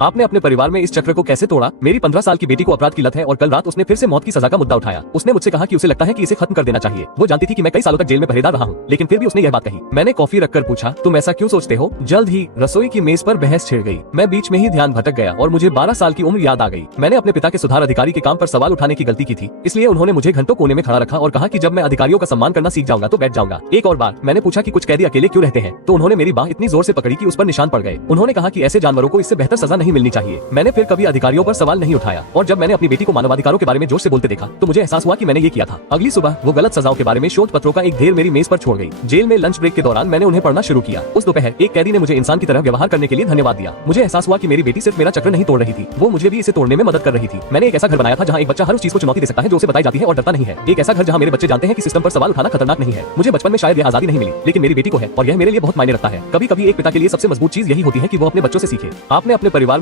आपने अपने परिवार में इस चक्र को कैसे तोड़ा? मेरी 15 साल की बेटी को अपराध की लत है और कल रात उसने फिर से मौत की सजा का मुद्दा उठाया। उसने मुझसे कहा कि उसे लगता है कि इसे खत्म कर देना चाहिए। वो जानती थी कि मैं कई सालों तक जेल में पहरेदार रहा हूँ, लेकिन फिर भी उसने यह बात कही। मैंने कॉफी रखकर पूछा, तुम ऐसा क्यों सोचते हो? जल्द ही रसोई की मेज पर बहस छिड़ गई। मैं बीच में ही ध्यान भटक गया और मुझे 12 साल की उम्र याद आ गई। मैंने अपने पिता के सुधार अधिकारी के काम पर सवाल उठाने की गलती की थी, इसलिए उन्होंने मुझे घंटों कोने में खड़ा रखा और कहा कि जब मैं अधिकारियों का सम्मान करना सीख जाऊंगा तो बैठ जाऊंगा। एक और बार मैंने पूछा कि कुछ कैदी अकेले क्यों रहते हैं, तो उन्होंने मेरी बाह इतनी जोर से पकड़ी कि उस पर निशान पड़ गए। उन्होंने कहा कि ऐसे जानवरों को इससे बेहतर सजा नहीं मिलनी चाहिए। मैंने फिर कभी अधिकारियों पर सवाल नहीं उठाया और जब मैंने अपनी बेटी को मानवाधिकारों के बारे में जोर से बोलते देखा तो मुझे एहसास हुआ कि मैंने ये किया था। अगली सुबह वो गलत सजाओं के बारे में शोध पत्रों का एक ढेर मेरी मेज पर छोड़ गई। जेल में लंच ब्रेक के दौरान मैंने उन्हें पढ़ना शुरू किया। उस दोपहर एक कैदी ने मुझे इंसान की तरह व्यवहार करने के लिए धन्यवाद दिया। मुझे एहसास हुआ कि मेरी बेटी सिर्फ मेरा चक्र नहीं तोड़ रही थी, वो मुझे भी इसे तोड़ने में मदद कर रही थी। मैंने एक ऐसा घर बनाया था जहाँ एक बच्चा हर उस चीज को चुनौती दे सकता है जो उसे बताई जाती है और डरता नहीं है। एक ऐसा घर जहाँ मेरे बच्चे जानते हैं कि सिस्टम पर सवाल उठाना खतरनाक नहीं है। मुझे बचपन में शायद यह आजादी नहीं मिली, लेकिन मेरी बेटी को है और यह मेरे लिए बहुत मायने रखता है। कभी कभी एक पिता के लिए सबसे मजबूत चीज यही होती है कि वो अपने बच्चों से सीखे। आपने अपने परिवार